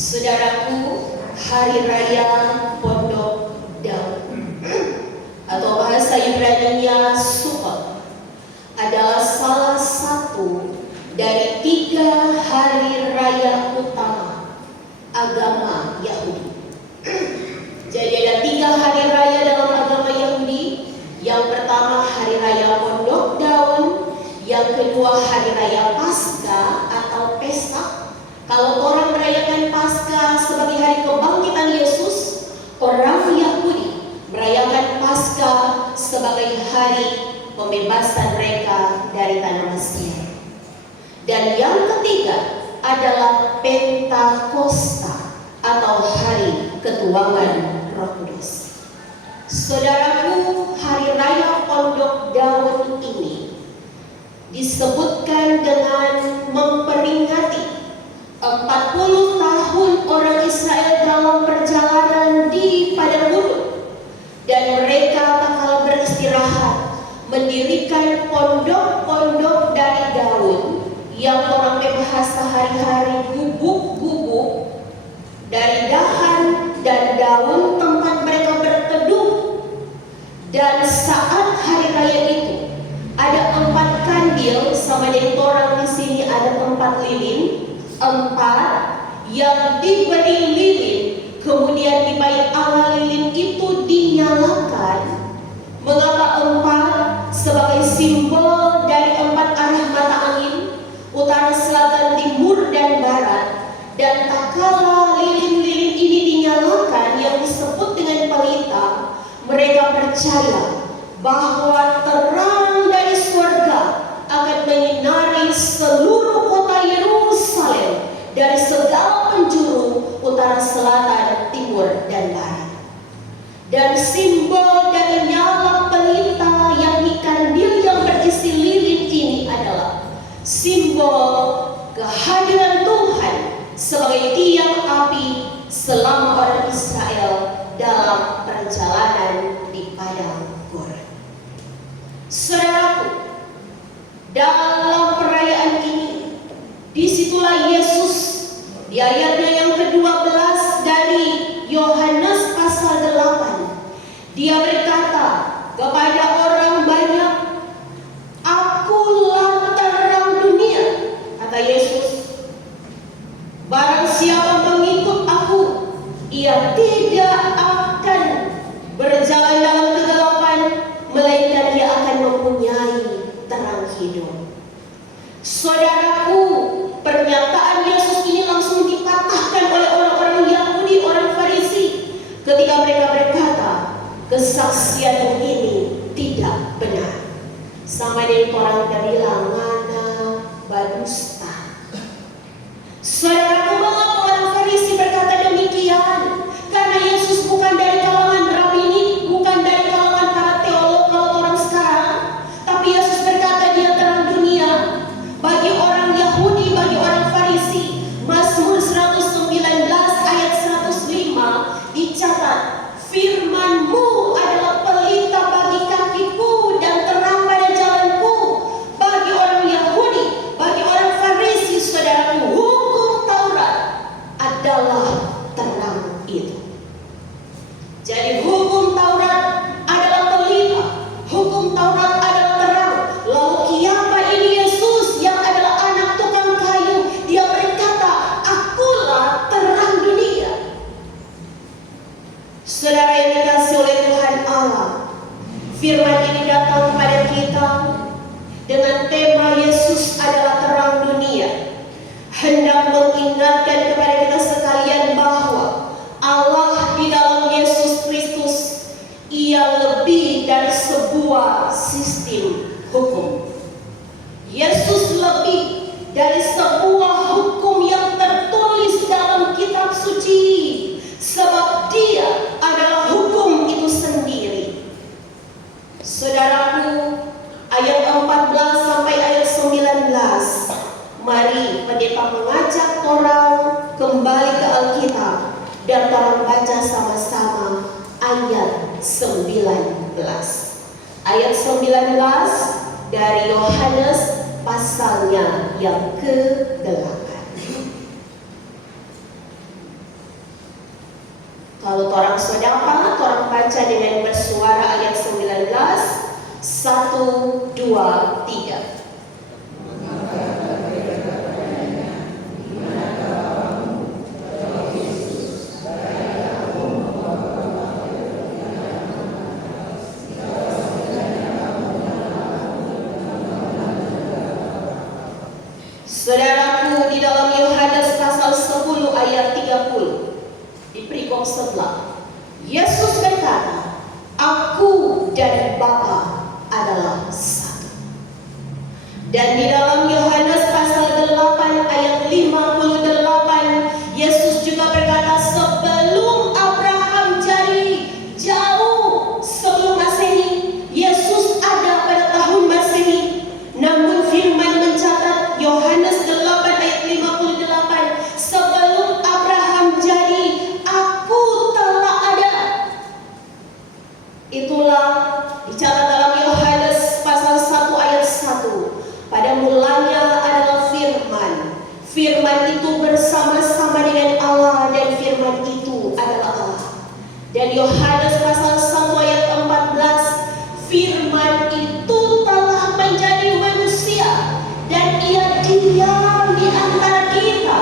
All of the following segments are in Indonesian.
Saudaraku, Hari Raya Pondok Daun atau bahasa Ibrani-nya Sukkot adalah salah satu dari 3 hari raya utama agama Yahudi. Jadi ada 3 hari raya dalam agama Yahudi. Yang pertama Hari Raya Pondok Daun, yang kedua Hari Raya Paskah atau Pesta. Kalau orang merayakan Paskah sebagai hari kebangkitan Yesus, orang Yahudi merayakan Paskah sebagai hari pembebasan mereka dari tanah Mesir. Dan yang ketiga adalah Pentakosta atau hari ketuangan Roh Kudus. Saudaraku, Hari Raya Pondok Daun ini disebutkan dengan memperingati 40 tahun orang Israel dalam perjalanan di padang gurun, dan mereka bakal beristirahat, mendirikan pondok-pondok dari daun yang orang berbahasa hari-hari gubuk-gubuk dari dahan dan daun tempat mereka berteduh. Dan saat hari raya itu ada 4 kandil, sama dengan orang di sini ada 4 lilin, 4 yang diberi lilin, kemudian di bait Allah lilin itu dinyalakan. Mengapa 4? Sebagai simbol dari 4 arah mata angin, utara, selatan, timur, dan barat. Dan tak kala lilin-lilin ini dinyalakan yang disebut dengan pelita, mereka percaya bahwa terang dari surga akan menyinari seluruh kota Yerusalem dari segala penjuru, utara, selatan, timur, dan barat. Dan simbol dari nyala pelita yang kandil yang berisi lilin ini adalah simbol kehadiran Tuhan sebagai tiang api selama orang Israel dalam perjalanan di padang gurun. Saudaraku, dalam perayaan ini, disitulah Yesus di ayatnya yang ke-12 dari Yohanes pasal 8. Dia berkata kepada orang banyak, "Akulah terang dunia," kata Yesus. "Barang siapa mengikut aku, ia tidak akan berjalan dalam kegelapan, melainkan ia akan mempunyai terang hidup." Saudaraku, pernyataan Yesus ini langsung dipatahkan oleh orang-orang Yahudi, orang Farisi, ketika mereka berkata, kesaksian ini tidak benar. Sama dengan orang yang bilang, "Mana berdusta." Saudaraku, mengapa orang Farisi berkata demikian? Karena Yesus bukan dari kalangan Rabini, bukan dari kalangan para teolog kalau orang sekarang. Tapi Yesus berkata dia terang dunia. Bagi orang Yahudi, bagi orang Farisi, Mazmur 119 ayat 105 dicatat, "Firman-Mu adalah pelita bagi kakiku dan terang pada jalanku." Bagi orang Yahudi, bagi orang Farisi, saudaraku, hukum Taurat adalah terang itu. Jadi hukum Taurat adalah pelita, hukum Taurat adalah terang. Lalu siapa ini Yesus yang adalah anak tukang kayu? Dia berkata, "Akulah terang dunia." Saudara yang dikasihi oleh Tuhan Allah, firman ini datang kepada kita dengan tema Yesus adalah terang dunia, hendak mengingatkan kepada kita sekalian bahwa Allah di dalam Yesus Kristus, ia lebih dari sebuah sistem hukum. Yesus lebih dari sebuah hukum yang tertulis dalam kitab suci, sebab dia adalah hukum itu sendiri. Saudaraku, ayat 14 sampai ayat 19, mari pendeta mengajak orang kembali ke Alkitab dan orang baca sama-sama ayat 19. Ayat 19 dari Yohanes pasalnya yang ke-8. Kalau orang sodapa, orang baca dengan bersuara ayat 19, 1, 2, 3. Saudaraku, di dalam Yohanes pasal 10 ayat 30, di perikop sebelah, Yesus berkata, "Aku dan Bapa adalah satu." Dan di dalam Yohanes pasal 8 ayat 58, Yesus juga berkata, sebelum Abraham jadi, jauh sebelum Masehi, Yesus ada pada tahun Masehi. Namun firman mencatat Yohanes 8 ayat 58, sebelum Abraham jadi, aku telah ada. Itulah dicatat dalam Yohanes pasal 1 ayat 1. Pada mulanya adalah firman. Firman itu bersama-sama dengan Allah dan firman itu adalah Allah. Dan Yohanes pasal 1 ayat 14, firman itu telah menjadi manusia dan ia diam di antara kita.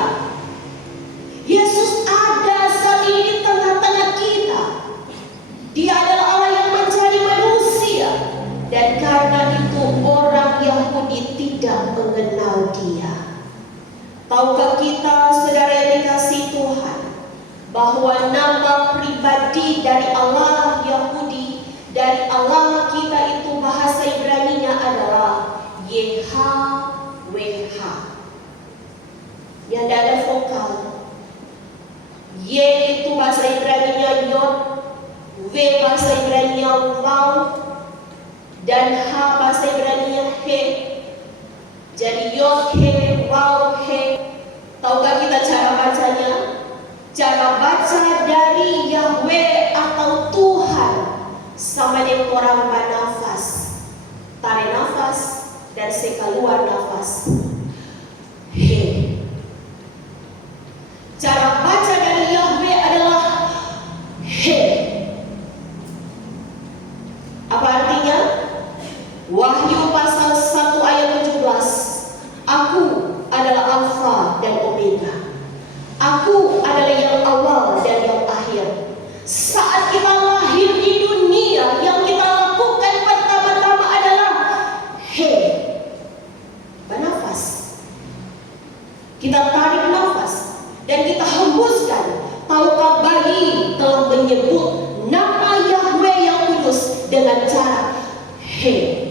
Yesus ada saat ini di tengah-tengah kita. Dia adalah Allah yang menjadi manusia, dan karena itu orang Yahudi tidak mengenal Dia. Tahukah kita, saudara yang dikasihi Tuhan, bahwa nama pribadi dari Allah Yahudi, dari Allah kita itu bahasa Ibrani-nya adalah YHWH. Yang ada vokal. Y itu bahasa Ibrani-nya Yod, W bahasa Ibrani-nya Waw, dan H bahasa Ibrani-nya He. Jadi Yod He, Waw He. Tahukah kita cara bacanya? Cara baca dari Yahweh atau Tuhan sama dengan orang bernafas. Tarik nafas dan keluar nafas. He. Cara baca dari Yahweh adalah He. Apa artinya? Wahyu pasal 1 ayat 17. Aku adalah Alfa dan Omega. Aku adalah yang awal dan yang akhir. Saat kita lahir di dunia, yang kita lakukan pertama-tama adalah He. Bernafas. Kita tarik nafas dan kita hembuskan. Tahukah bayi telah menyebut nama Yahweh yang kudus dengan cara He.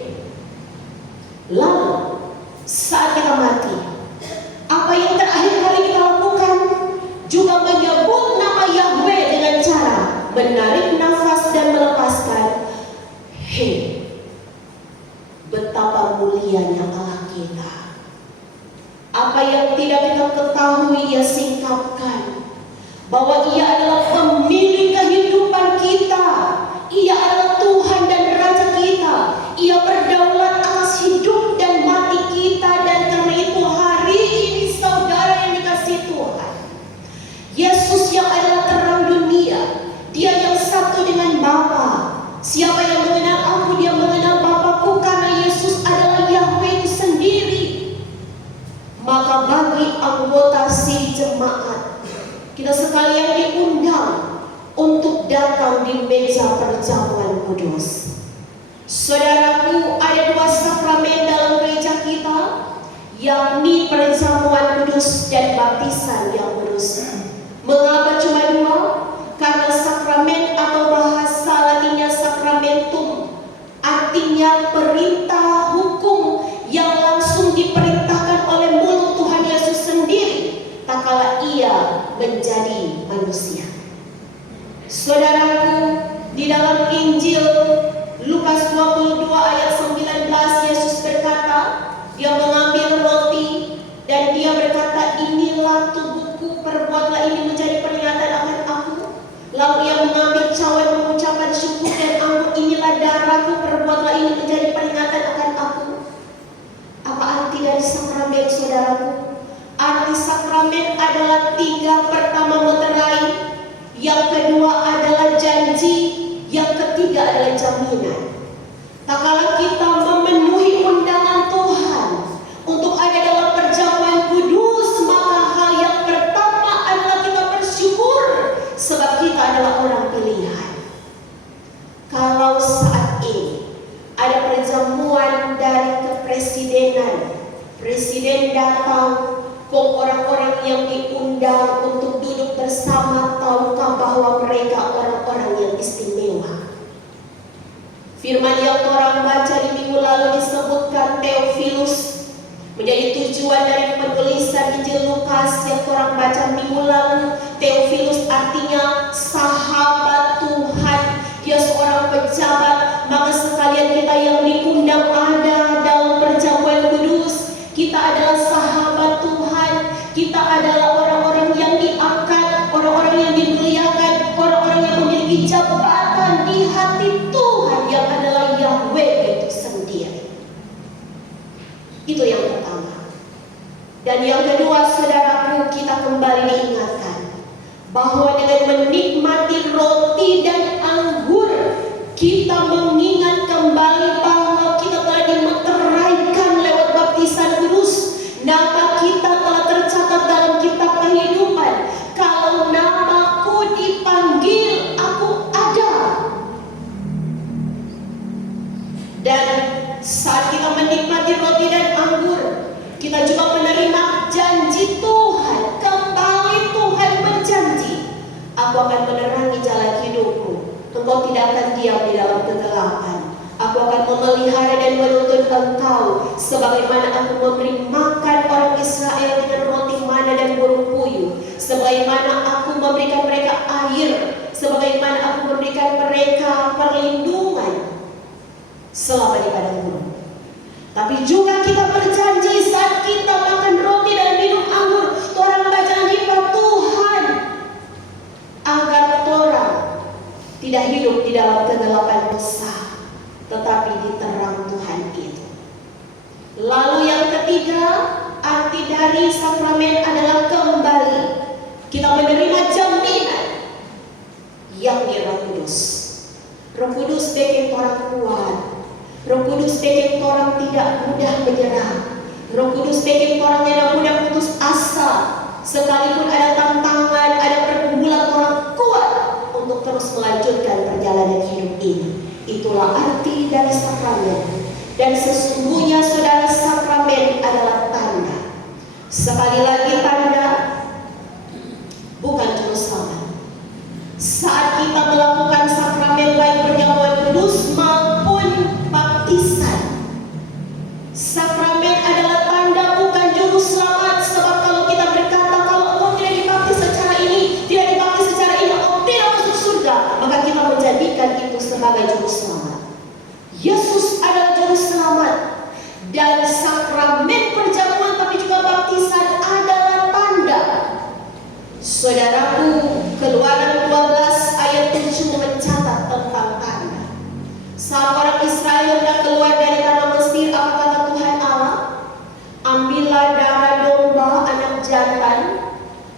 Lalu saat kita mati, apa yang terakhir kali kita lakukan? Juga menyebut nama Yahweh dengan cara menarik nafas dan melepaskan He. Betapa mulianya Allah kita. Apa yang tidak kita ketahui Ia singkapkan, bahwa Ia adalah pemilik kehidupan kita. Ia adalah Tuhan dan Raja kita. Ia berdaulat atas hidup dan mati kita. Dan karena itu hari ini saudara yang dikasihi Tuhan, Yesus yang adalah terang dunia, Dia yang satu dengan Bapa. Siapa yang mengenal aku, dia mengenal Bapakku, karena Yesus adalah Yahweh itu sendiri. Maka bagi anggota si jemaat, kita sekalian diundang untuk datang di meja perjamuan kudus. Saudaraku, ada 2 sakramen dalam gereja kita, yakni perjamuan kudus dan baptisan yang kudus. Mengapa cuma 2? Karena sakramen atau bahasa latinnya sakramentum artinya perintah hukum yang langsung diperintahkan oleh mulut Tuhan Yesus sendiri tak kala Ia menjadi manusia. Saudaraku, di dalam Injil Lukas 22 ayat 19, Yesus berkata, Dia mengambil roti dan Dia berkata, inilah tubuhku, perbuatlah ini menjadi peringatan akan aku. Lalu Ia mengambil cawan mengucapkan syukur dan anggur, inilah darahku, perbuatlah ini menjadi peringatan akan aku. Apa arti dari sakramen, saudaraku? Arti sakramen adalah 3. Pertama, meterai. Yang kedua jaminan. Tak kala kita memenuhi undangan Tuhan untuk ada dalam perjamuan kudus, maka hal yang pertama adalah kita bersyukur sebab kita adalah orang pilihan. Kalau saat ini ada perjamuan dari kepresidenan, presiden datang, kok orang-orang yang diundang untuk duduk bersama, tahukah bahwa mereka orang-orang yang istimewa? Firman yang orang baca di minggu lalu disebutkan Theophilus menjadi tujuan dari penulisan Injil Lukas yang orang baca minggu lalu. Theophilus artinya sahabat Tuhan. Dia seorang pejabat. Maka sekalian kita yang diundang ada dalam perjamuan kudus, kita adalah sahabat Tuhan. Kita adalah orang-orang yang diangkat, orang-orang yang dimuliakan, orang-orang yang memiliki jabatan di hati Tuhan yang adalah Yahweh itu sendiri. Itu yang pertama. Dan yang kedua, saudaraku, kita kembali diingatkan bahwa dengan menikmati roti dan anggur, kita mengingat kembali bahwa kita telah dimeteraikan lewat baptisan kudus. Nama kita telah tercatat dalam kitab kehidupan. Kalau namaku dipanggil, aku ada. Dan saat kita menikmati roti dan anggur, kita juga menerima janji Tuhan. Kembali Tuhan berjanji, aku akan menerangi jalan hidupmu. Engkau tidak akan diam di dalam kegelapan. Aku akan memelihara dan menuntun engkau, sebagaimana aku memberi makan orang Israel dengan roti mana dan burung puyuh, sebagaimana aku memberikan mereka air, sebagaimana aku memberikan mereka perlindungan selama di padang gurun. Tapi juga kita berjanji saat kita makan roti dan minum anggur, orang berjanji pada Tuhan agar orang tidak hidup di dalam kegelapan dosa, tetapi di terang Tuhan itu. Lalu yang ketiga, arti dari sakramen adalah kembali. Kita menerima jaminan yang di Roh Kudus. Roh Kudus bikin orang kuat. Roh Kudus bikin orang tidak mudah menyerah. Roh Kudus bikin orang tidak mudah putus asa. Sekalipun ada tantangan, ada pergumulan, orang kuat untuk terus melanjutkan perjalanan hidup ini. Itulah arti dari sakramen. Dan sesungguhnya saudara, sakramen adalah tanda. Sekali lagi tanda, bukan juru selamat. Saat kita melakukan sakramen baik perjamuan kudus maupun baptisan, sakramen adalah tanda, bukan juru selamat. Sebab kalau kita berkata kalau engkau tidak dibaptis secara ini, tidak dibaptis secara ini, engkau tidak masuk surga, maka kita menjadikan itu sebagai juru selamat. Yesus adalah juru selamat. Dan sakramen perjamuan tapi juga baptisan adalah tanda. Saudaraku, Keluaran 12 ayat 7 mencatat tentang tanda. Saat orang Israel hendak keluar dari tanah Mesir, apa kata Tuhan Allah? Ambillah darah domba anak jantan,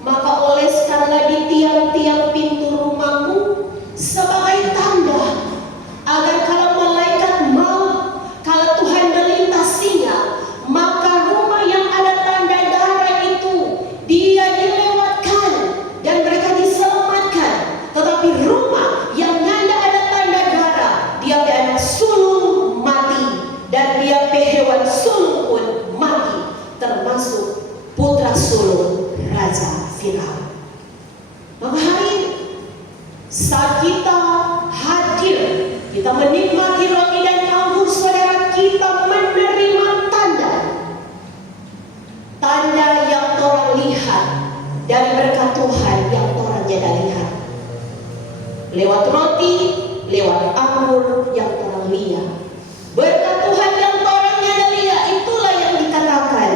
maka oleskanlah di tiang-tiang pintu rumahmu sebagai tanda, agar kalau malaikat maut, kalau Tuhan melintasinya, maka rumah yang ada tanda darah itu dia dilewatkan dan mereka diselamatkan. Tetapi rumah yang nyanda ada tanda darah, dia pe anak sulung mati dan dia pe hewan sulung pun mati, termasuk putra sulung Raja Firaun. Maka hari ini saat kita hadir, kita menikmati roti dan anggur, saudara, kita menerima tanda. Tanda yang orang lihat dari berkat Tuhan yang orang tidak lihat. Lewat roti, lewat anggur yang orang lihat. Berkat Tuhan yang orang tidak lihat, itulah yang dikatakan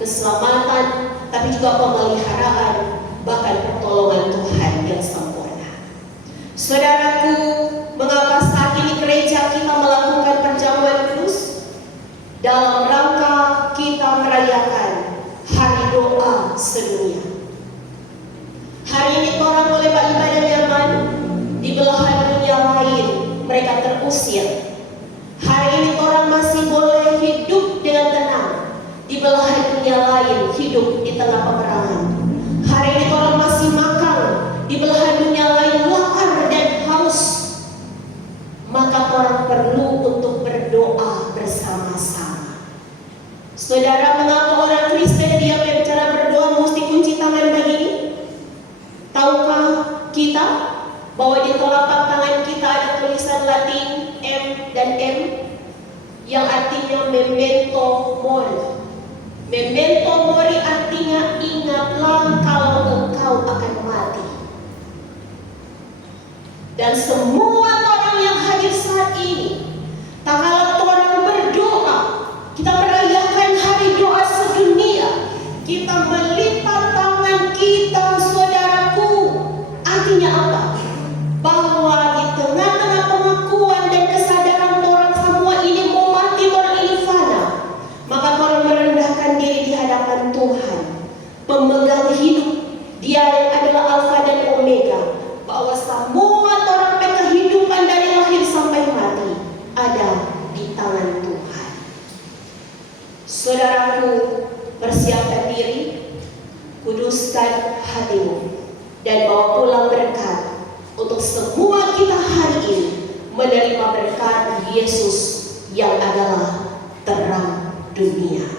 keselamatan, tapi juga pemeliharaan, bahkan pertolongan Tuhan yang sempurna. Saudaraku, mengapa saat ini gereja kita melakukan perjamuan kudus? Dalam rangka kita merayakan hari doa sedunia. Hari ini orang oleh ibadah Yaman di belahan dunia lain, mereka terus terusir. Hari ini orang masih boleh hidup dengan tenang di belahan dunia lain, hidup di tengah peperangan. Hari ini orang masih makan di belahan dunia lain, lapar dan haus. Maka orang perlu untuk berdoa bersama-sama. Saudara, mengapa orang Kristen dia bicara berdoa mesti kunci tangan begini? Tahukah kita bahwa di telapak tangan kita ada tulisan Latin M dan M yang artinya memento mori. Memento mori artinya ingatlah kalau engkau akan mati. Dan semua orang yang hadir saat ini, tak kalah orang berdoa, kita merayakan hari doa sedunia, kita melipat tangan kita, saudaraku. Artinya apa? Bahwa di tengah-tengah pengakuan dan kesadaran orang semua ini mau mati, orang ini fana, maka orang merendahkan diri di hadapan Tuhan, pemegang hidup. Dia yang adalah Alfa dan Omega, bahwa semua orang kehidupan dari lahir sampai mati ada di tangan Tuhan. Saudaraku, persiapkan diri, kuduskan hatimu, dan bawa pulang berkat untuk semua kita hari ini menerima berkat Yesus yang adalah terang dunia.